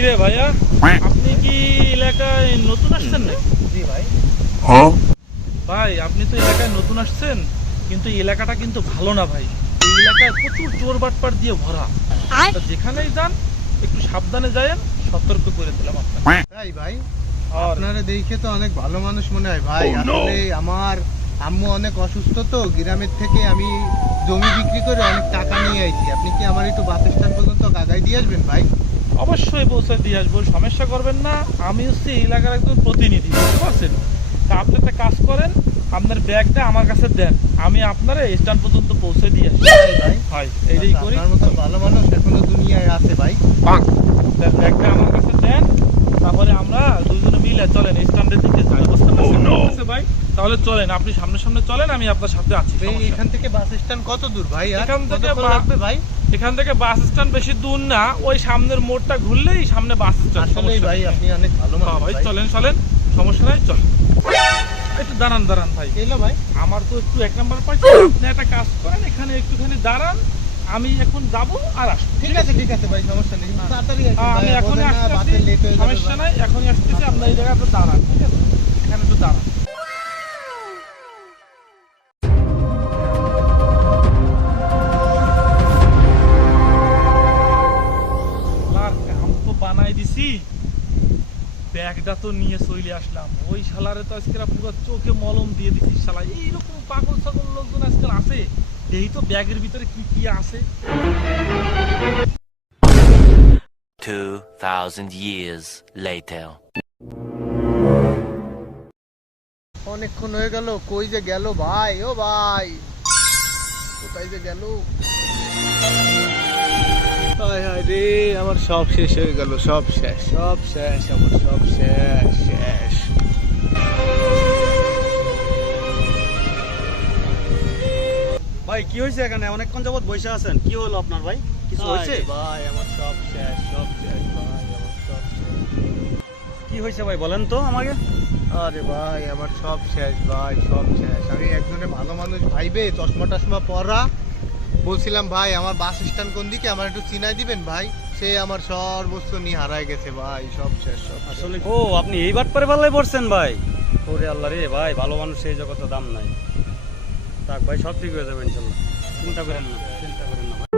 কিরে ভাইয়া, আপনি কি এলাকায় নতুন আসছেন নাকি? জি ভাই। ভাই আপনি তো এলাকায় নতুন আসছেন, কিন্তু এই এলাকাটা কিন্তু ভালো না ভাই। এই এলাকায় প্রচুর চোর বাটপার দিয়ে ভরা। তা যেখানেই যান একটু সাবধানে যায়েন, সতর্ক করে দিলাম আপনাকে। তাই ভাই, আর আপনারা দেখে তো অনেক ভালো মানুষ মনে হয় ভাই। আসলে আমার আম্মু অনেক অসুস্থ, তো গ্রামের থেকে আমি জমি বিক্রি করে অনেক টাকা নিয়ে আইছি। আপনি কি আমার একটু বাস স্ট্যান্ড পর্যন্ত গাগাই দিয়ে আসবেন ভাই? অবশ্যই পৌঁছে দিয়ে আসবো, সমস্যা করবেন না। আমি হচ্ছে এই এলাকার একজন প্রতিনিধি, বুঝতে পারছেন? তা আপনি একটা কাজ করেন, আপনার ব্যাগটা আমার কাছে দেন, আমি আপনার স্ট্যান্ড পর্যন্ত পৌঁছে দিয়ে আসি। ভাই হয় এইটাই করি। আপনার মতো ভালো মানুষ এখনো দুনিয়ায় আছে ভাই। আপনার ব্যাগটা আমার কাছে দেন, তারপরে আমরা দুজনে মিলে চলেন স্ট্যান্ডের দিকে যাই, বুঝতে পারছেন? ঠিক আছে ভাই, তাহলে চলেন, আপনি সামনে সামনে চলেন, আমি আপনার সাথে আছি। ভাই, সমস্যা এখান থেকে বাস স্ট্যান্ড কত দূর ভাই? আর এখান থেকে কতক্ষণ লাগবে ভাই? এখান থেকে বাস স্ট্যান্ড বেশি দূর না, ওই সামনের মোড়টা ঘুরলেই সামনে বাস স্ট্যান্ড। আসলে ভাই আপনি অনেক ভালো হ্যাঁ মানুষ ভাই, ভাই। চলেন চলেন, সমস্যা নাই, চল। একটু দাঁড়ান দাঁড়ান ভাই, এলো ভাই। আমার তো একটু এক নাম্বার পাইছি। আপনি একটা কাজ করেন, এখানে একটুখানি দাঁড়ান, আমি এখন যাবো আর আসবো। ঠিক আছে ভাই, সমস্যা নেই, তাড়াতাড়ি আসুন ভাই, আমি এখনই বলেন না আসতেছি, বাসে লেট হয়ে যাবে। সমস্যা নাই, এখনই আসতেছি। আপনার এই জায়গাতে দাঁড়ান, ঠিক আছে? এখানে একটু দাঁড়ান। শালার কাম তো বানাই দিছি, ব্যাগটা তো নিয়ে চলে আসলাম। ওই শালারে তো আজকে পুরো চোখে মলম দিয়ে দিছি। শালা এইরকম পাগল ছাগল লোকজন আজকাল আছে, এই তো ব্যাগের ভিতরে কি কি আছে। 2,000 years later. অনেকক্ষণ হয়ে গেল, কই যে গেল ভাই? ও ভাই, কোথায় যে গেল? হায় হায় রে, আমার সব শেষ হয়ে গেল, সব শেষ, আমার সব শেষ। ভাই কি হয়েছে এখানে অনেকক্ষণ যাবত বসে আছেন? কি হলো আপনার ভাই? কিছু হয়েছে? ভাই আমার সব শেষ ভাই, আমার সব শেষ। কি হয়েছে ভাই বলেন তো আমাকে। আরে ভাই আমার সব শেষ ভাই, সব শেষ। আমি একজনে ভালো মানুষ ভাইবে চশমা টশমা পরা, বলছিলাম ভাই আমার বাস স্ট্যান্ড কোন দিকে, আমার একটু চিনাই দিবেন ভাই। সে আমার সর্বস্ব নিয়ে হারায় গেছে ভাই, সব শেষ, সব শেষ। আসলে ও আপনি এই বাটপারে পাল্লাই পড়ছেন ভাই? ওরে আল্লাহ রে ভাই, ভালো মানুষ এই জগতে দাম নাই। থাক ভাই, সব ঠিক হয়ে যাবে ইনশাল্লাহ, চিন্তা করেন না, চিন্তা করেন না ভাই।